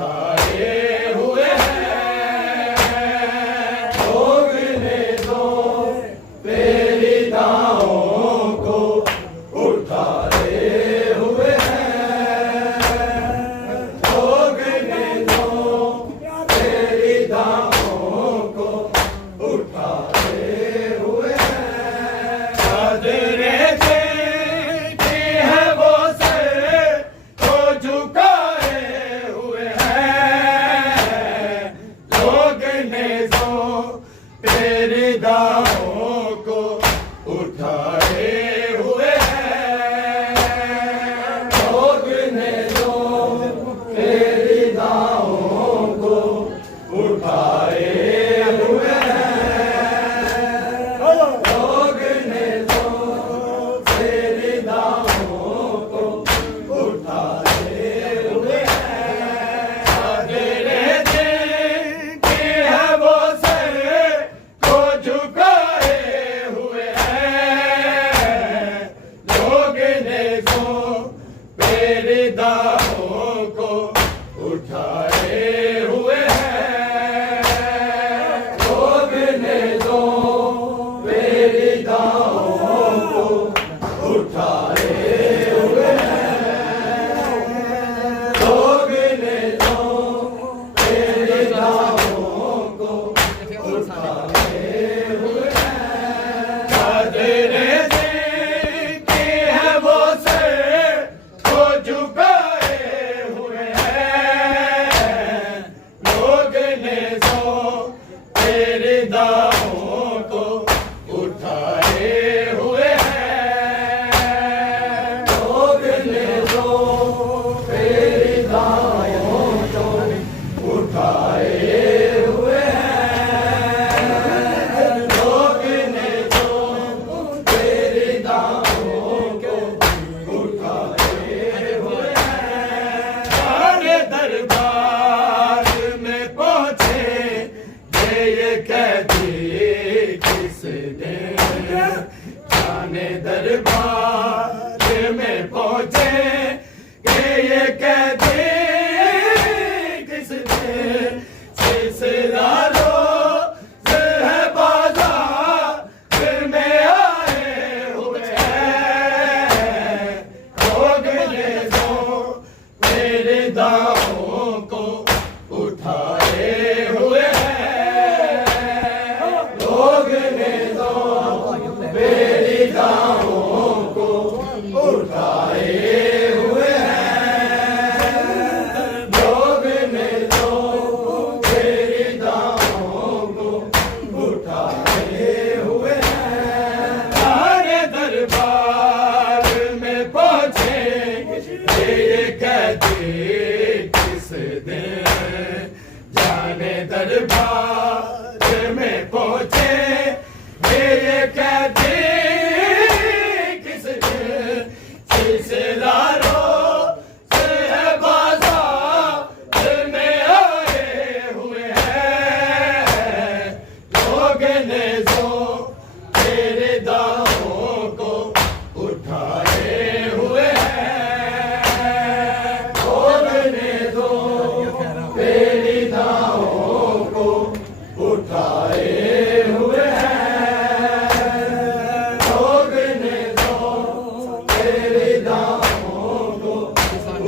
उठाए हुए हैं। लोग ने तो तेरी दाहों को उठाए हुए हैं। लोग ने तो तेरी दाहों को उठाए हुए हैं। चादरें देती है वो सर को झुकाए हुए हैं। लोग ने तो तेरी दाहों को उठाए हुए हैं। लोग ने तो तेरी दाहों को उठाए हुए हैं। लोग ने तो तेरी दाहों को उठाए हुए हैं। चादरें देती है वो सर को झुकाए हुए हैं। लोग ने तो तेरी दाहों को उठाए हुए हैं। लोग ने तो तेरी दाहों को उठाए हुए हैं। लोग ने तो तेरी दाहों को उठाए हुए हैं। चादरें देती है वो सर को झुकाए हुए हैं। लोग ने तो तेरी दाहों को उठाए हुए हैं। लोग ने तो तेरी दाहों को उठाए हुए हैं। लोग ने तो तेरी दाहों को उठाए हुए हैं। सारे दरबार में पहुंचे ये कैदी किस दिन। जाने दरबार में पहुंचे ये कैदी किस दिन। सिलसिलारो से है बाजार में आए हुए हैं। लोग ने तो तेरी दाहों को उठाए हुए हैं। लोग ने तो तेरी दाहों को उठाए हुए हैं। लोग ने तो तेरी दाहों को उठाए हुए हैं। सारे दरबार में पहुंचे ये कैदी किस दिन। जाने दरबार में पहुंचे ये कैदी किस दिन। सिलसिलारो से है बाजार में आए हुए हैं। लोग ने तो तेरे दाहों को उठाए हुए हैं। लोग ने तो तेरी दाहों को उठाए हुए हैं। लोग ने तो तेरी दाहों को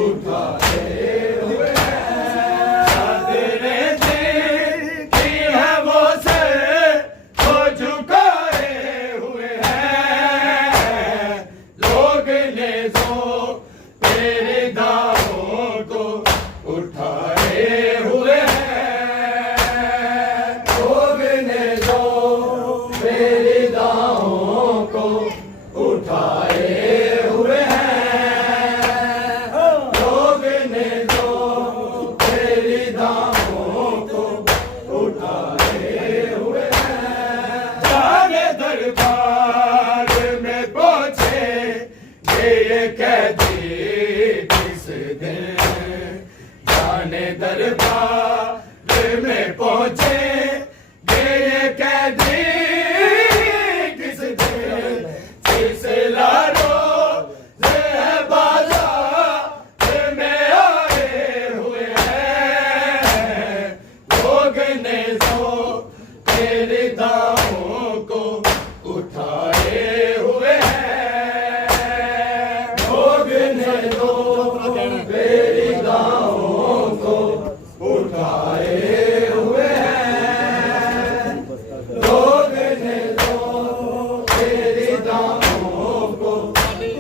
उठाए हुए हैं। चादरें देती है वो सर को झुकाए हुए हैं। लोग ने तो तेरी दाहों को उठाए हुए हैं। लोग ने तो तेरी दाहों को उठाए हुए हैं। लोग ने तो तेरी दाहों को उठाए हुए हैं। जाने दरबार में पहुंचे ये कैदी किस दिन। जाने दरबार में पहुंचे ये कैदी किस दिन। सिलसिलारो से है बाजार में आए हुए हैं। उठाए हुए हैं। लोग ने तो तेरी दाहों को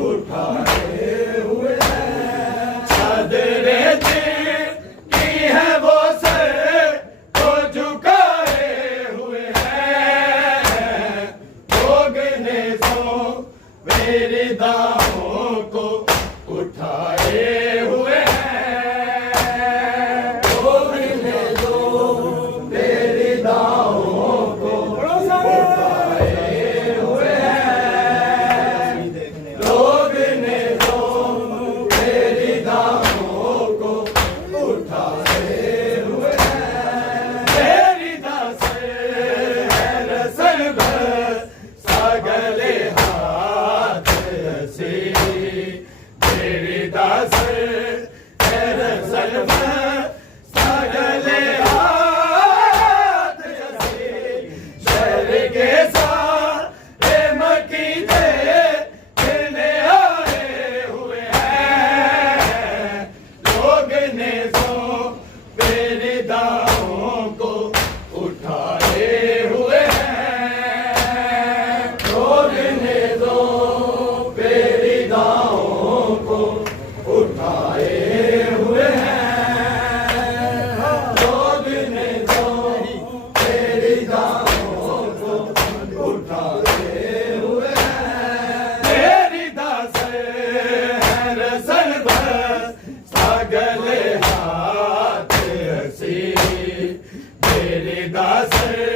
उठाए हुए हैं। चादरें की है वो सर को झुकाए हुए हैं। लोग ने तो मेरी दाहों को उठाए हुए हैं। लोग ने तो मेरी दाहों को उठाए हुए हैं। लोग ने तो मेरी दाहों को उठाए हुए हैं। मेरी दास है रसल भर सागले हाथ से। मेरी दास है रसल भर सागले हाथ से। शहर के सारे मकीने फिरने आए हुए हैं। लोग ने तो मेरी दाहों को उठाए हुए हैं। लोग ने तो मेरी दाहों को उठाए हुए हैं। लोग ने तो मेरी दाहों को उठाए हुए हैं। मेरी दास है रसल भर सागले हाथ से। मेरी दास है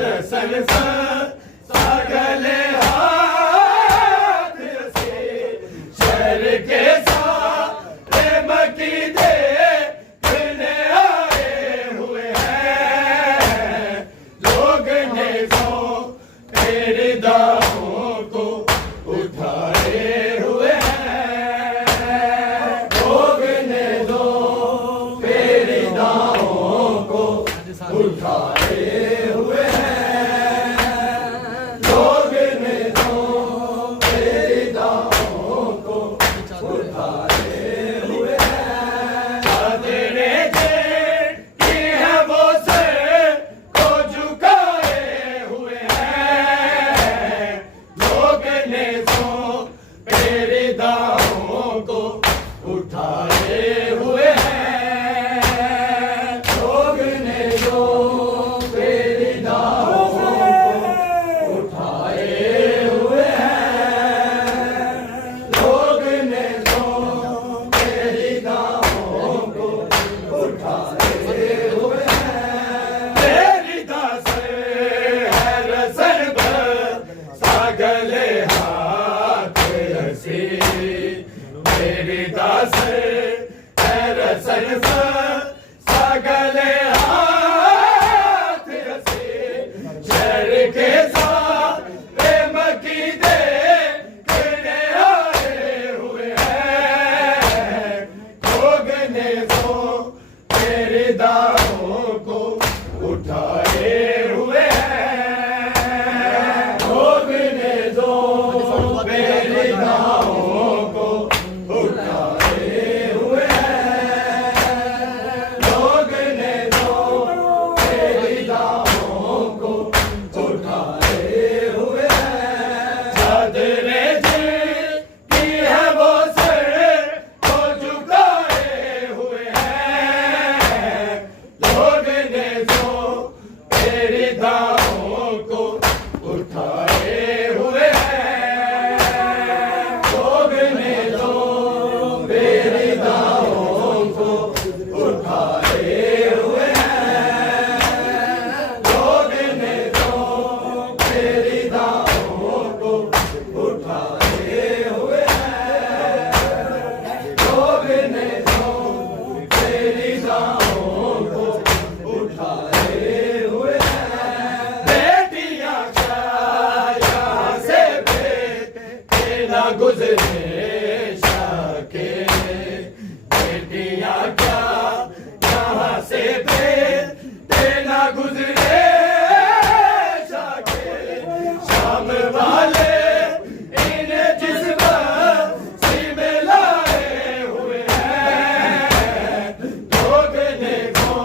रसल भर सागले हाथ से। शहर के सारे मकीने फिरने आए हुए हैं। लोग ने तो मेरी दाहों को उठाए हुए हैं। लोग ने तो मेरी दाहों को उठाए हुए हैं। लोग ने तो मेरी दाहों को उठाए हुए हैं। चादरें की है वो सर को झुकाए हुए हैं। लोग ने तो मेरी दाहों को उठाए हुए हैं। लोग ने तो मेरी दाहों को उठाए हुए हैं। लोग ने तो मेरी दाहों को उठाए हुए हैं। मेरी दास है रसल भर सागले हाथ से। मेरी दास है रसल भर सागले हाथ से। शहर के सारे मकीने फिरने आए हुए हैं। लोग ने तो मेरी दाहों को उठाए हुए हैं। लोग ने तो मेरी दाहों को उठाए हुए हैं। लोग ने तो मेरी दाहों को उठाए हुए हैं। चादरें की है वो सर को झुकाए हुए हैं। लोग ने तो मेरी दाहों को उठाए हुए हैं। लोग ने तो मेरी दाहों को उठाए हुए हैं। लोग ने तो मेरी दाहों को उठाए हुए हैं। लोग ने तो मेरी दाहों को उठाए हुए हैं। बेटियां क्या यहाँ से बेटे ना गुजरे शाके। बेटियां क्या यहाँ से बेटे ना गुजरे शाके। शाम वाले इन्हें जिस बस्ती में लाए हुए हैं। लोग ने को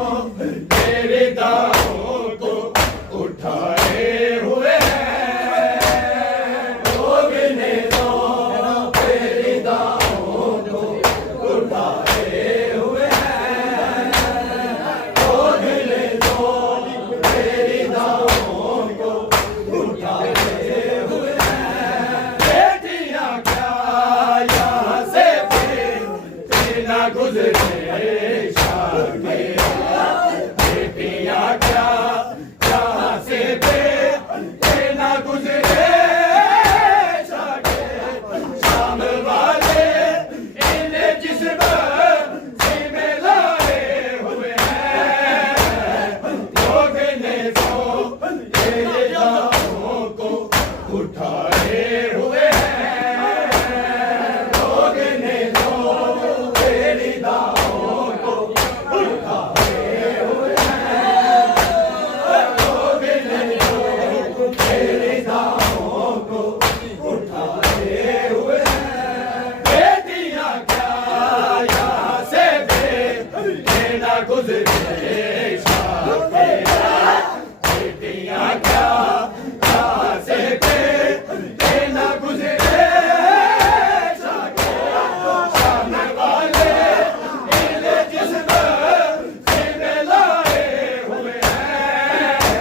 गुजरे शाखे बेटियां क्या से पे न गुजरे शाखे शान वाले इन जिस्म से लाए हुए हैं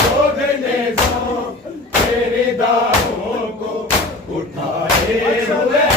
लोग ने जो तेरी दाहों को उठाए हुए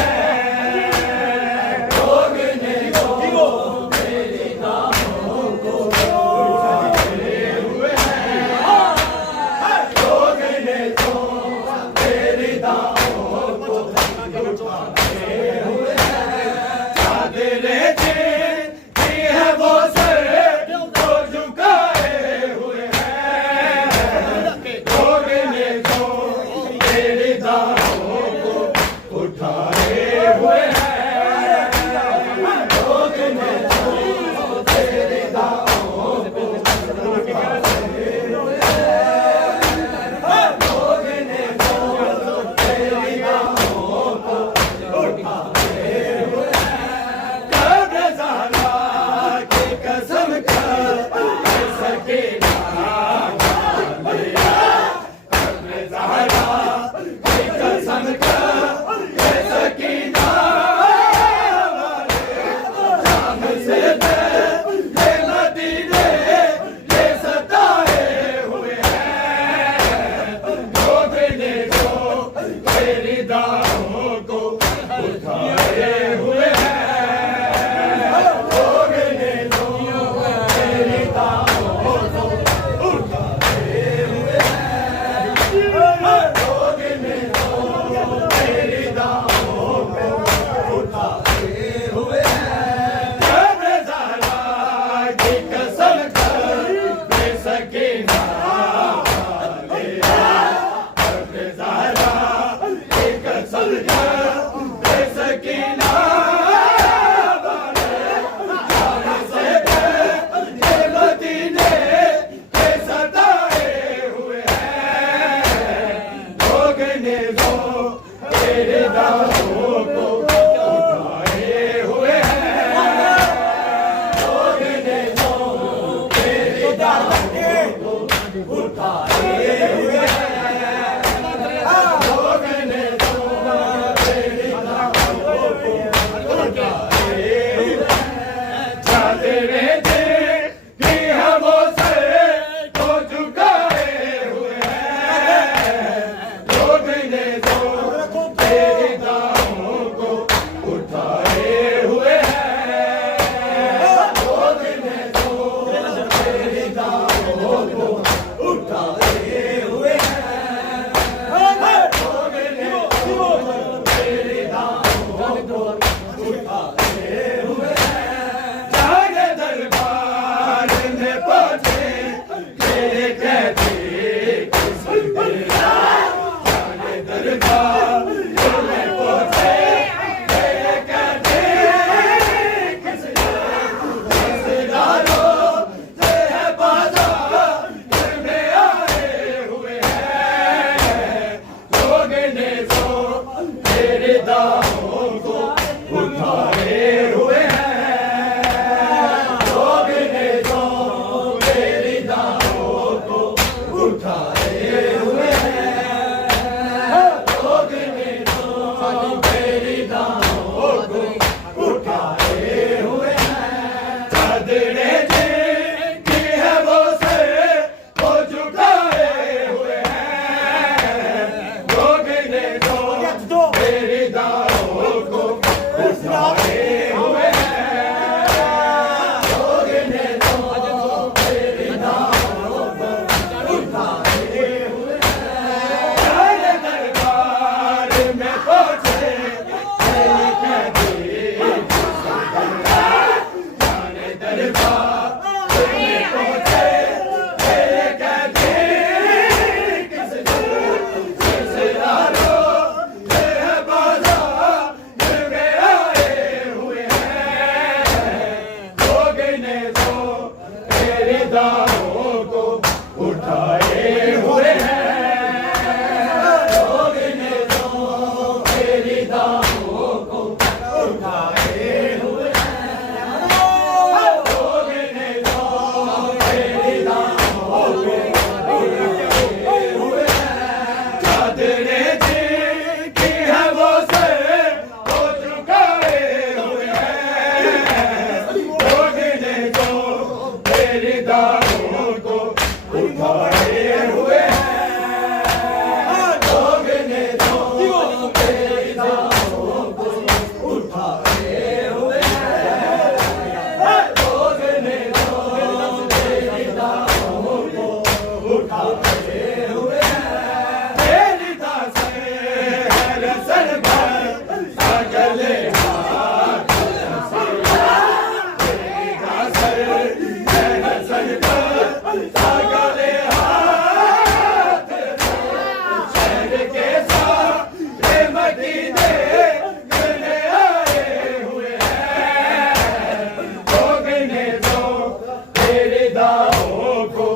दावों को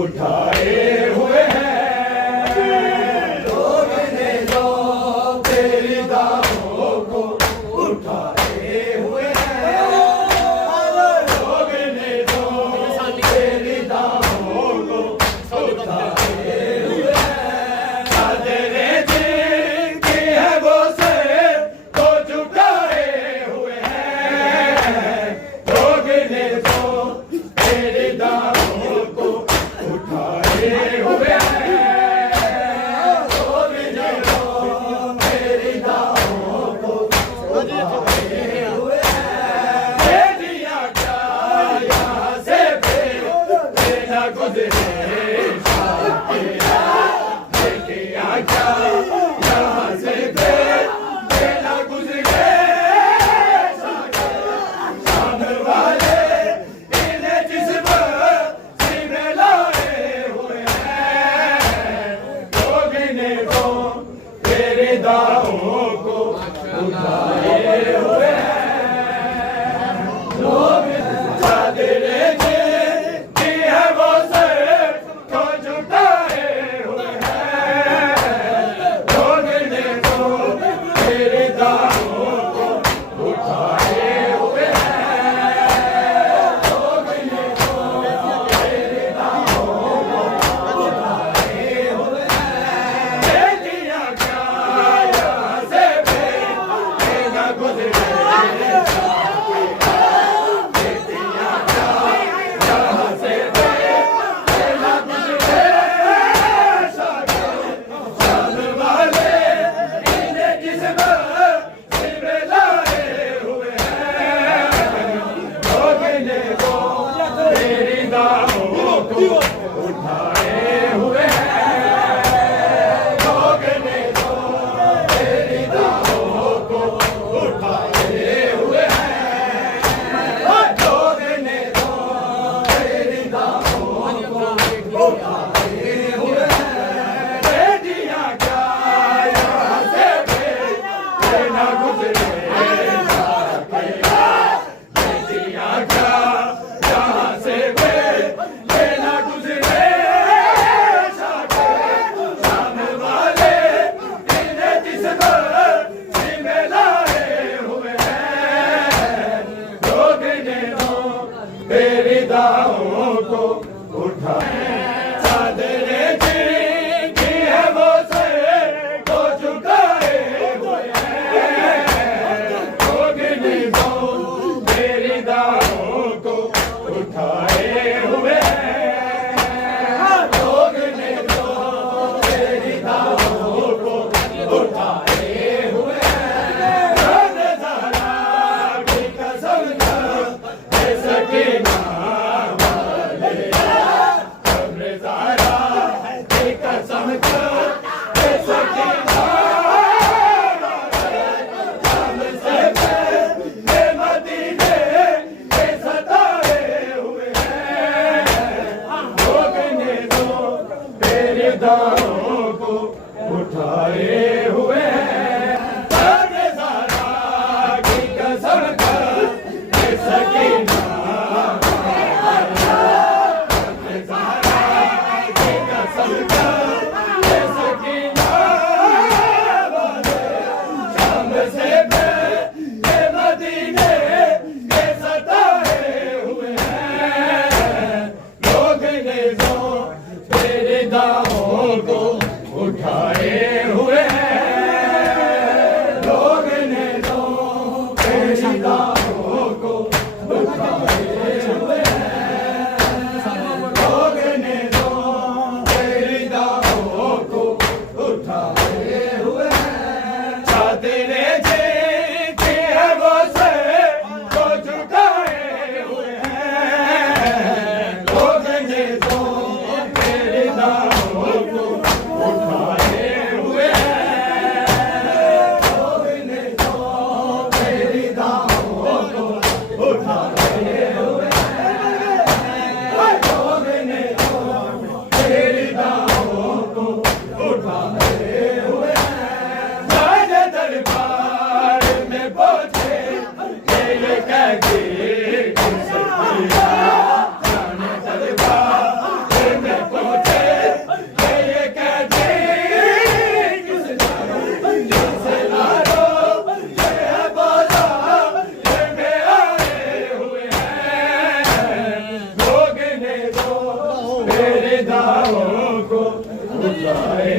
उठाए हुए हैं। लोग ने जो तेरी दावों को उठाए हुए हैं। लोग ने जो तेरी दावों को उठाए हुए हैं। चादरे जिनकी है वो सर को झुकाए हुए हैं। लोग ने जो तेरी दावों को उठाए हुए हैं। लोग ने जो तेरी दावों को उठाए हुए हैं। बेटियां क्या यहाँ से बेटा गुजरे शाकिरा। बेटियां क्या यहाँ से बेटा गुजरे शाकिरा। शाम वाले इन्हें जिस्म में लाए हुए हैं। लोग ने तो तेरे दावों को उठाए हुए हैं। लोग चादरे जिनकी है वो सर को झुकाए हुए हैं। लोग ने तो तेरे दावों को उठाए हुए हैं। लोग ने तो तेरे दावों को उठाए हुए हैं। बेटियां क्या यहाँ से बेटा गुजरे शाकिरा। बेटियां क्या यहाँ से बेटा गुजरे शाकिरा। शाम वाले इन्हें जिस्म में लाए हुए हैं। लोग ने वो तेरी दावों को उठाए हुए हैं। लोग ने वो तेरी दावों को उठाए हुए हैं। लोग ने वो तेरी दावों को उठाए हुए हैं। बेटियां क्या यहाँ से बेटा गुजरे शाकिरा। बेटियां क्या यहाँ से बेटा गुजरे शाकिरा। शाम वाले इन्हें जिस्म में लाए हुए हैं। लोग ने तो तेरी दावों को उठाए। चादरे जिनकी है वो सर को झुकाए हुए हैं। लोग ने तो तेरी दावों को उठाए हुए हैं। लोग ने तो तेरी दावों को उठाए हुए हैं। हमने ज़हरा की कसम खा सकीना वाले। हमने ज़हरा की कसम खा सकीना वाले। हमसे पहले मदीने के सताए हुए हैं। लोग ने तो तेरे दावों को उठाए हुए हैं। हमने ज़हरा की कसम खा सकीना वाले। हमने ज़हरा की कसम खा सकीना वाले। हमसे पहले मदीने के सताए हुए हैं। लोग ने जो तेरे दावों को जाए